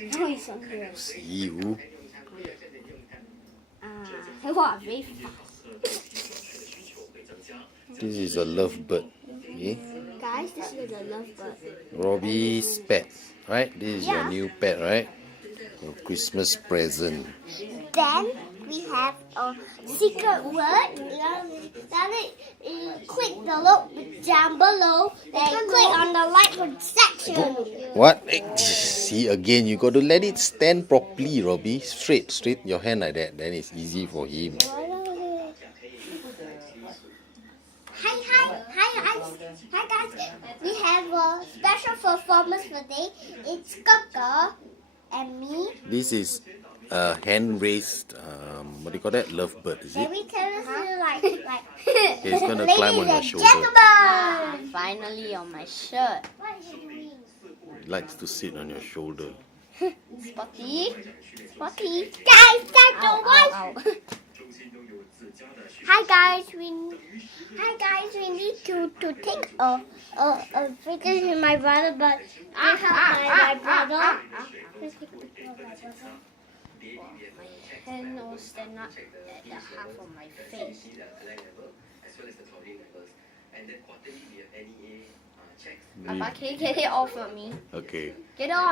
Oh, he's on here. See you. Wow, very fast. This is a lovebird. Okay. Guys, this is a lovebird. Robbie's pet. Right? This is your new pet, right? Your Christmas present. Then we have a secret word. Click the link down below. Then click on the like section. What? See again, you got to let it stand properly, Robbie. Straight your hand like that. Then it's easy for him. Hi guys. We have a special performance today. It's Kaka and me. This is a hand-raised, what do you call that? Lovebird, is it? Can we tell us like It's gonna climb on your shoulder. Gentlemen. Finally on my shirt. It likes to sit on your shoulder. Spotty. Guys, time to watch. Hi guys, we need to take a picture with my brother, but I have my brother. My hand will stand up at the half of my face. Papa, can you get it off of me? Okay. Get it off.